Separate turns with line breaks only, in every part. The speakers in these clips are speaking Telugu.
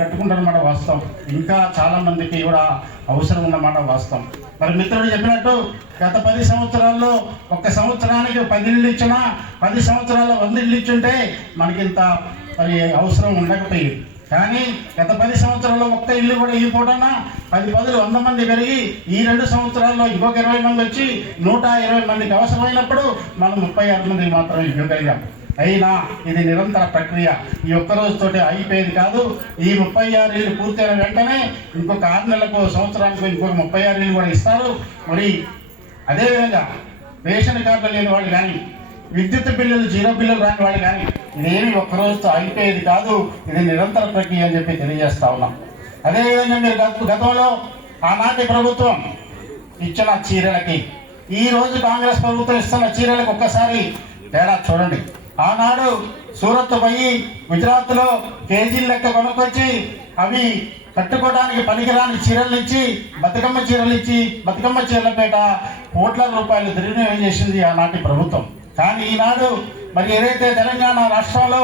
కట్టుకుంటారన్నమాట వాస్తవం. ఇంకా చాలా మందికి కూడా అవసరం ఉన్నమాట వాస్తవం. మరి మిత్రుడు చెప్పినట్టు గత పది సంవత్సరాల్లో ఒక సంవత్సరానికి పది ఇళ్ళు ఇచ్చినా పది సంవత్సరాల్లో వంద ఇళ్ళు ఇచ్చుంటే మనకి ఇంత మరి అవసరం ఉండకపోయేది. కానీ గత పది సంవత్సరాల్లో ఒక్క ఇల్లు కూడా ఇవ్వకపోవడం పది పదులు వంద మంది పెరిగి ఈ రెండు సంవత్సరాల్లో ఇంకొక ఇరవై మంది వచ్చి నూట ఇరవై మందికి అవసరమైనప్పుడు మనం ముప్పై ఆరు మందికి మాత్రం ఇవ్వగలిగాం. అయినా ఇది నిరంతర ప్రక్రియ. ఈ ఒక్క రోజుతోటి అయిపోయేది కాదు. ఈ ముప్పై ఆరు ఏళ్ళు పూర్తయిన వెంటనే ఇంకొక ఆరు నెలలకు సంవత్సరానికి ఇంకొక ముప్పై ఆరు ఏళ్ళు కూడా ఇస్తారు. మరి అదేవిధంగా రేషన్ కార్డు లేని వాళ్ళు కానీ విద్యుత్ బిల్లులు జీరో బిల్లులు రాని వాళ్ళు కానీ ఇదేమి ఒక్క రోజుతో అయిపోయేది కాదు. ఇది నిరంతర ప్రక్రియ అని చెప్పి తెలియజేస్తా ఉన్నాం. అదేవిధంగా మీరు గత- గతంలో ఆనాటి ప్రభుత్వం ఇచ్చిన చీరలకి ఈ రోజు కాంగ్రెస్ ప్రభుత్వం ఇస్తున్న చీరలకు ఒక్కసారి తేడా చూడండి. ఆనాడు సూరత్ పోయి గుజరాత్లో కేజీలు లెక్క కొనుక్కొచ్చి అవి కట్టుకోవడానికి పనికిరాని చీరలు ఇచ్చి బతుకమ్మ చీరలు ఇచ్చి బతుకమ్మ చీరలపేట కోట్ల రూపాయలు దుర్వినియోగం చేసింది ఆనాటి ప్రభుత్వం. కానీ ఈనాడు మరి ఏదైతే తెలంగాణ రాష్ట్రంలో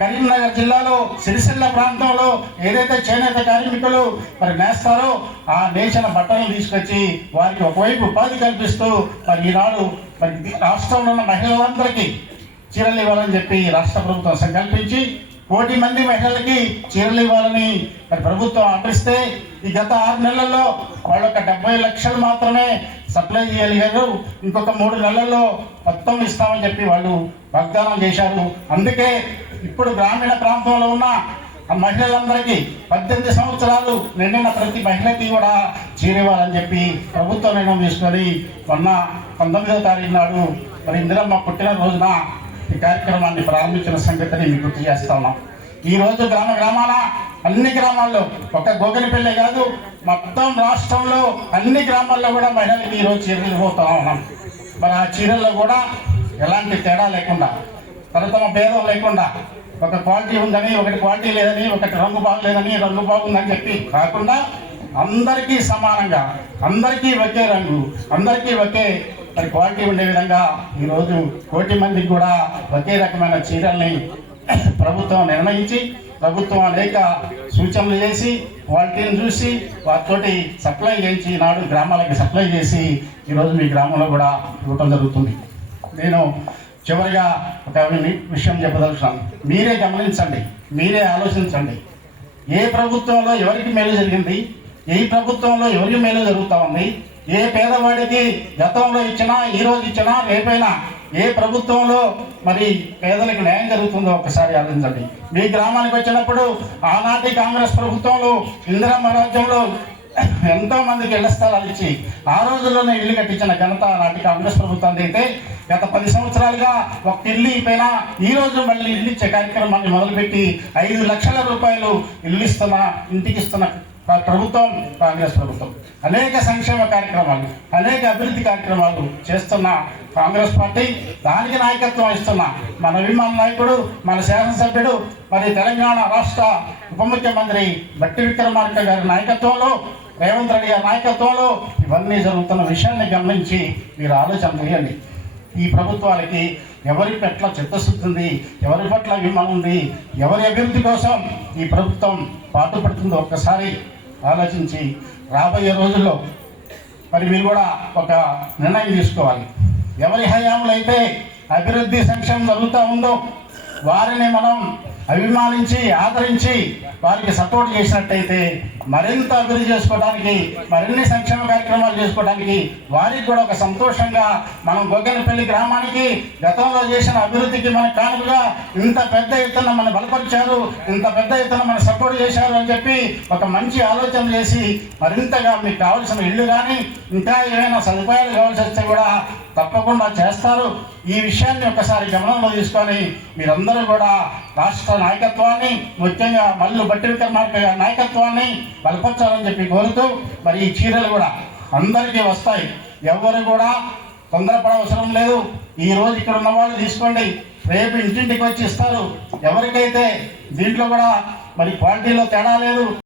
కరీంనగర్ జిల్లాలో సిరిసిల్ల ప్రాంతంలో ఏదైతే చేనేత కార్మికులు మరి నేస్తారో ఆ నేసిన బట్టలు తీసుకొచ్చి వారికి ఒకవైపు ఉపాధి కల్పిస్తూ మరి ఈనాడు మరి రాష్ట్రంలో ఉన్న మహిళలందరికీ చీరలు ఇవ్వాలని చెప్పి రాష్ట్ర ప్రభుత్వం సంకల్పించి కోటి మంది మహిళలకి చీరలు ఇవ్వాలని మరి ప్రభుత్వం ఆర్డరిస్తే ఈ గత ఆరు నెలల్లో వాళ్ళ ఒక డెబ్బై లక్షలు మాత్రమే సప్లై చేయగలిగారు ఇంకొక మూడు నెలల్లో మొత్తం ఇస్తామని చెప్పి వాళ్ళు వాగ్దానం చేశారు. అందుకే ఇప్పుడు గ్రామీణ ప్రాంతంలో ఉన్న ఆ మహిళలందరికీ పద్దెనిమిది సంవత్సరాలు నిండిన ప్రతి మహిళకి కూడా చేరేవాలని చెప్పి ప్రభుత్వం నిర్ణయం తీసుకొని మొన్న పంతొమ్మిదవ తారీఖు నాడు మరి ఇందిరమ్మ పుట్టిన రోజున ఈ కార్యక్రమాన్ని ప్రారంభించిన సంగతిని మీకు గుర్తు చేస్తా ఉన్నాం. ఈ రోజు గ్రామ గ్రామాల అన్ని గ్రామాల్లో ఒక గోగలిపల్లె కాదు మొత్తం రాష్ట్రంలో అన్ని గ్రామాల్లో కూడా మహిళలకి ఈ రోజు చీరలు పోతా ఉన్నాం. మరి ఆ చీరల్లో కూడా ఎలాంటి తేడా లేకుండా తరతమ భేదం లేకుండా ఒక క్వాలిటీ ఉందని ఒకటి క్వాలిటీ లేదని ఒకటి రంగు బాగలేదని రంగు బాగుందని చెప్పి కాకుండా అందరికీ సమానంగా అందరికీ ఒకే రంగు అందరికీ ఒకే మరి క్వాలిటీ ఉండే విధంగా ఈరోజు కోటి మందికి కూడా ఒకే రకమైన చీరల్ని ప్రభుత్వం నిర్ణయించి ప్రభుత్వం అనేక సూచనలు చేసి క్వాలిటీని చూసి వాటితోటి సప్లై చేయించి నాడు గ్రామాలకి సప్లై చేసి ఈరోజు మీ గ్రామంలో కూడా ఇవ్వటం జరుగుతుంది. నేను చివరిగా ఒక విషయం చెప్పదలుచున్నాను మీరే గమనించండి మీరే ఆలోచించండి. ఏ ప్రభుత్వంలో ఎవరికి మేలు జరిగింది? ఏ ప్రభుత్వంలో ఎవరికి మేలు జరుగుతా ఉంది? ఏ పేదవాడికి గతంలో ఇచ్చినా ఈ రోజు ఇచ్చినా రేపైనా ఏ ప్రభుత్వంలో మరి పేదలకు న్యాయం జరుగుతుందో ఒకసారి ఆలోచించండి. మీ గ్రామానికి వచ్చినప్పుడు ఆనాటి కాంగ్రెస్ ప్రభుత్వంలో ఇందిరమ్మ రాజ్యంలో ఎంతో మందికి ఇళ్ళ స్థలాలు ఇచ్చి ఆ రోజుల్లోనే ఇల్లు కట్టించిన ఘనత నాటి కాంగ్రెస్ ప్రభుత్వం అయితే గత పది సంవత్సరాలుగా ఒక ఇల్లు అయిపోయినా ఈ రోజు మళ్ళీ ఇల్లు ఇచ్చే కార్యక్రమాన్ని మొదలుపెట్టి ఐదు లక్షల రూపాయలు ఇల్లు ఇస్తున్న ఇంటికి ఇస్తున్న. ప్రభుత్వం కాంగ్రెస్ ప్రభుత్వం అనేక సంక్షేమ కార్యక్రమాలు అనేక అభివృద్ధి కార్యక్రమాలు చేస్తున్న కాంగ్రెస్ పార్టీ దానికి నాయకత్వం ఇస్తున్న మన విమాన నాయకుడు మన శాసనసభ్యుడు మరి తెలంగాణ రాష్ట్ర ఉప ముఖ్యమంత్రి బట్టి విక్రమార్క గారి నాయకత్వంలో రేవంత్ రెడ్డి గారి నాయకత్వంలో ఇవన్నీ జరుగుతున్న విషయాన్ని గమనించి మీరు ఆలోచన చేయండి. ఈ ప్రభుత్వాలకి ఎవరి పట్ల చిత్తశుద్ధి ఉంది ఎవరి పట్ల అభిమానం ఉంది ఎవరి అభివృద్ధి కోసం ఈ ప్రభుత్వం పాటుపడుతుందో ఒక్కసారి ఆలోచించి రాబోయే రోజుల్లో మరి మీరు కూడా ఒక నిర్ణయం తీసుకోవాలి. ఎవరి హయాంలో అయితే అభివృద్ధి సంక్షేమం జరుగుతూ ఉందో వారిని మనం అభిమానించి ఆదరించి వారికి సపోర్ట్ చేసినట్టయితే మరింత అభివృద్ధి చేసుకోవడానికి మరిన్ని సంక్షేమ కార్యక్రమాలు చేసుకోవడానికి వారికి కూడా ఒక సంతోషంగా మనం గొగ్గనపల్లి గ్రామానికి గతంలో చేసిన అభివృద్ధికి మన కానుకగా ఇంత పెద్ద ఎత్తున మన బలపరిచారు ఇంత పెద్ద ఎత్తున మన సపోర్ట్ చేశారు అని చెప్పి ఒక మంచి ఆలోచన చేసి మరింతగా మీకు కావాల్సిన ఇల్లు కానీ ఇంకా ఏమైనా సదుపాయాలు కావాల్సి వస్తే కూడా తప్పకుండా చేస్తారు. ఈ విషయాన్ని ఒకసారి గమనంలో తీసుకొని మీరందరూ కూడా రాష్ట్ర నాయకత్వాన్ని ముఖ్యంగా మల్లు బట్టి విక్రమార్క నాయకత్వాన్ని బలపరచాలని చెప్పి కోరుతూ మరి ఈ చీరలు కూడా అందరికీ వస్తాయి. ఎవరు కూడా తొందరపడవసరం లేదు. ఈ రోజు ఇక్కడ ఉన్న వాళ్ళు తీసుకోండి. రేపు ఇంటింటికి వచ్చి ఇస్తారు. ఎవరికైతే దీంట్లో కూడా మరి క్వాలిటీలో తేడా లేదు